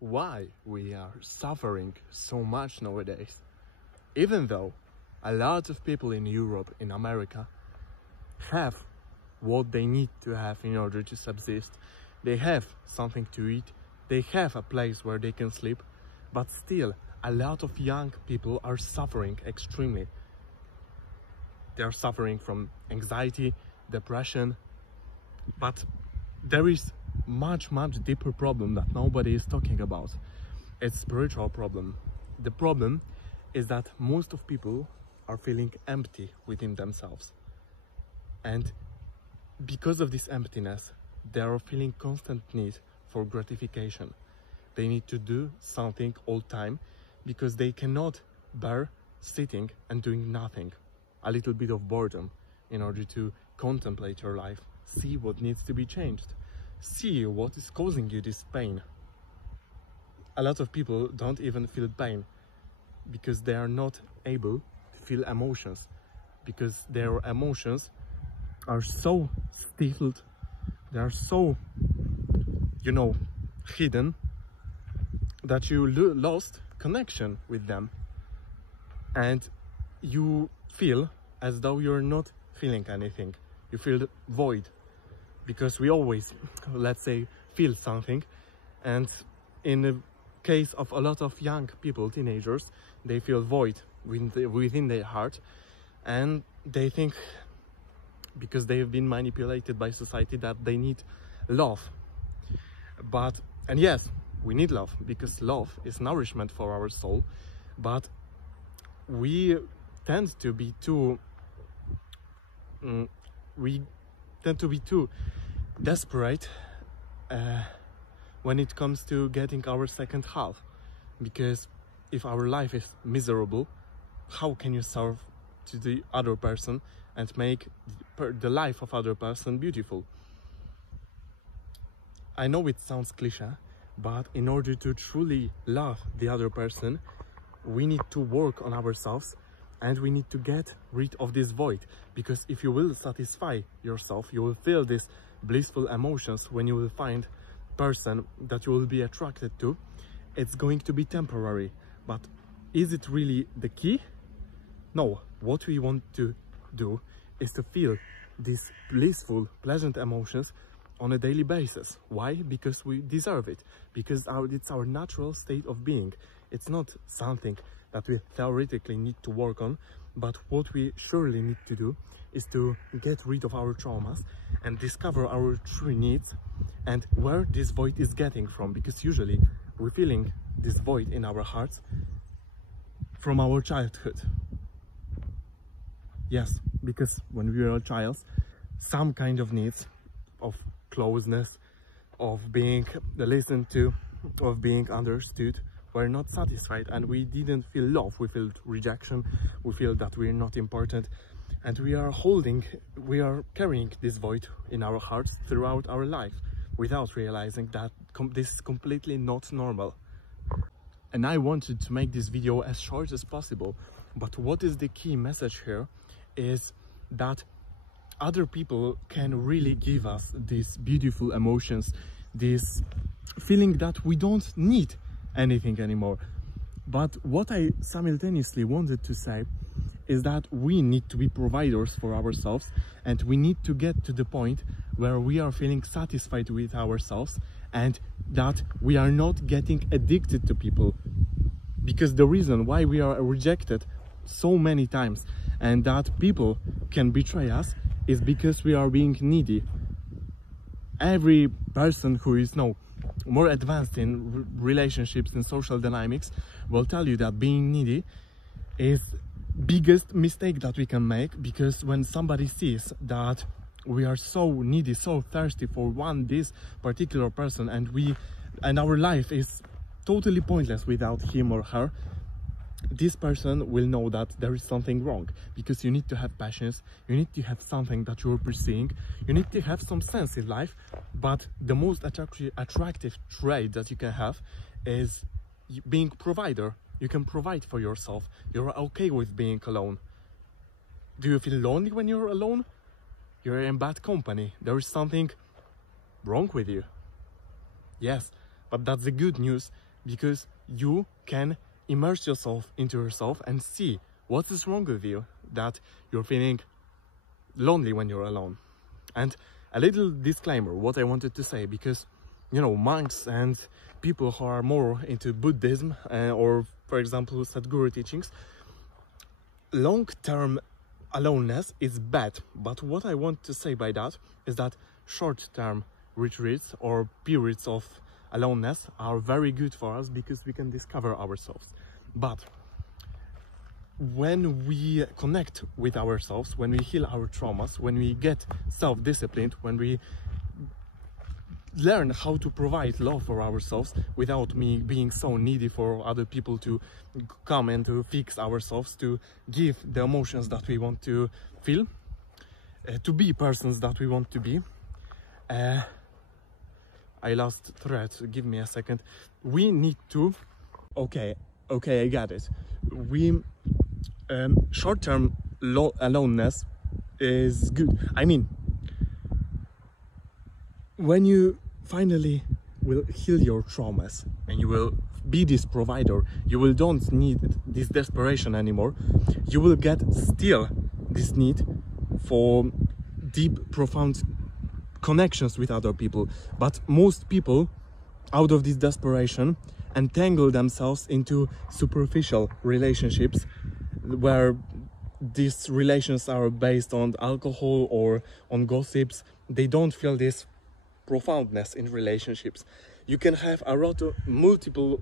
why we are suffering so much nowadays. Even though a lot of people in Europe, in America, have what they need to have in order to subsist. They have something to eat, they have a place where they can sleep, but still a lot of young people are suffering extremely. They are suffering from anxiety, depression, but there is much deeper problem that nobody is talking about. It's spiritual problem. The problem is that most of people are feeling empty within themselves, and because of this emptiness they are feeling constant need for gratification. They need to do something all time because they cannot bear sitting and doing nothing. A little bit of boredom in order to contemplate your life, see what needs to be changed, see what is causing you this pain. A lot of people don't even feel pain because they are not able to feel emotions, because their emotions are so stifled, they are so, hidden, that you lost connection with them, and you feel as though you're not feeling anything. You feel void, because we always, let's say, feel something. And in the case of a lot of young people, teenagers, they feel void within their heart, and they think, because they have been manipulated by society, that they need love. And yes, we need love, because love is nourishment for our soul, but we tend to be too desperate when it comes to getting our second half. Because if our life is miserable, how can you serve to the other person and make the life of other person beautiful? I know it sounds cliche, but in order to truly love the other person, we need to work on ourselves, and we need to get rid of this void. Because if you will satisfy yourself, you will feel these blissful emotions when you will find person that you will be attracted to. It's going to be temporary, but is it really the key? No. What we want to do is to feel these blissful, pleasant emotions on a daily basis. Why? Because we deserve it, because it's our natural state of being. It's not something that we theoretically need to work on, but what we surely need to do is to get rid of our traumas and discover our true needs and where this void is getting from. Because usually we're feeling this void in our hearts from our childhood. Yes, because when we were a child, some kind of needs of closeness, of being listened to, of being understood, were not satisfied, and we didn't feel love. We felt rejection, we feel that we're not important, and we are carrying this void in our hearts throughout our life without realizing that this is completely not normal. And I wanted to make this video as short as possible, but what is the key message here is that other people can really give us these beautiful emotions, this feeling that we don't need anything anymore. But what I simultaneously wanted to say is that we need to be providers for ourselves, and we need to get to the point where we are feeling satisfied with ourselves, and that we are not getting addicted to people. Because the reason why we are rejected so many times and that people can betray us is because we are being needy. Every person who is more advanced in relationships and social dynamics will tell you that being needy is biggest mistake that we can make. Because when somebody sees that we are so needy, so thirsty for this particular person, and our life is totally pointless without him or her, this person will know that there is something wrong. Because you need to have passions, you need to have something that you're pursuing, you need to have some sense in life. But the most attractive trait that you can have is being provider. You can provide for yourself. You're okay with being alone. Do you feel lonely when you're alone? You're in bad company. There is something wrong with you. Yes, but that's the good news, because you can immerse yourself into yourself and see what is wrong with you, that you're feeling lonely when you're alone. And a little disclaimer, what I wanted to say, because you know, monks and people who are more into Buddhism or for example Sadhguru teachings, long-term aloneness is bad, but what I want to say by that is that short-term retreats or periods of aloneness are very good for us because we can discover ourselves. But when we connect with ourselves, when we heal our traumas, when we get self-disciplined, when we learn how to provide love for ourselves without being so needy for other people to come and to fix ourselves, to give the emotions that we want to feel, to be persons that we want to be. I lost thread, give me a second. We need to, okay, I got it. Short-term aloneness is good. I mean, when you finally will heal your traumas and you will be this provider, you don't need this desperation anymore. You will get still this need for deep, profound connections with other people. But most people, out of this desperation, entangle themselves into superficial relationships where these relations are based on alcohol or on gossips. They don't feel this profoundness in relationships. You can have a lot of multitude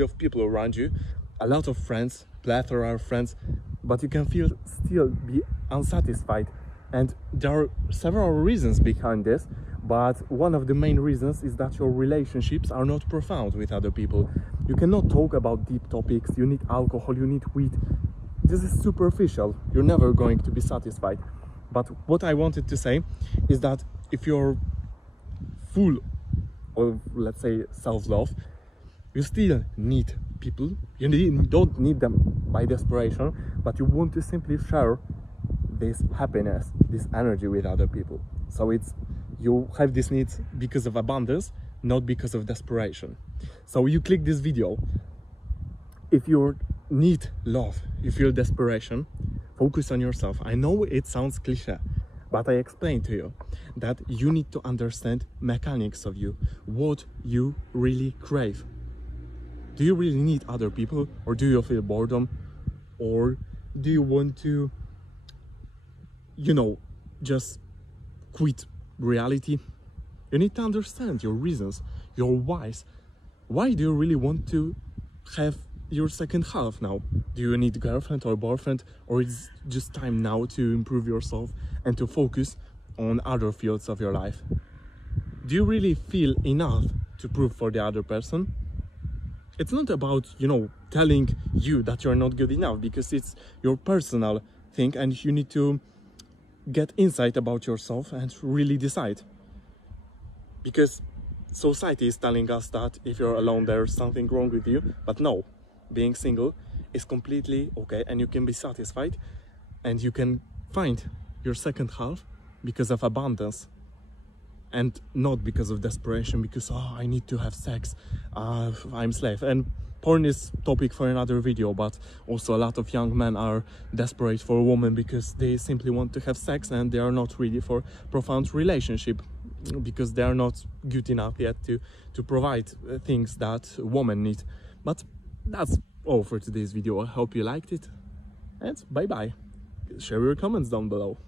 of people around you, a lot of friends, plethora of friends, but you can still be unsatisfied. And there are several reasons behind this, but one of the main reasons is that your relationships are not profound with other people. You cannot talk about deep topics. You need alcohol, you need weed. This is superficial. You're never going to be satisfied. But what I wanted to say is that if you're full of, let's say, self-love, you still need people. You don't need them by desperation, but you want to simply share this happiness, this energy with other people. So you have these needs because of abundance, not because of desperation. So you click this video. If you need love, you feel desperation, focus on yourself. I know it sounds cliche, but I explained to you that you need to understand mechanics of you, what you really crave. Do you really need other people, or do you feel boredom, or do you want to, you know, just quit reality? You need to understand your reasons, your whys. Why do you really want to have your second half now? Do you need a girlfriend or boyfriend, or it's just time now to improve yourself and to focus on other fields of your life? Do you really feel enough to prove for the other person? It's not about, you know, telling you that you're not good enough, because it's your personal thing and you need to get insight about yourself and really decide. Because society is telling us that if you're alone there's something wrong with you, but no, being single is completely okay and you can be satisfied and you can find your second half because of abundance and not because of desperation, because I need to have sex, I'm slave. And porn is topic for another video, but also a lot of young men are desperate for a woman because they simply want to have sex and they are not ready for profound relationship, because they are not good enough yet to provide things that women need. But that's all for today's video. I hope you liked it, and bye bye. Share your comments down below.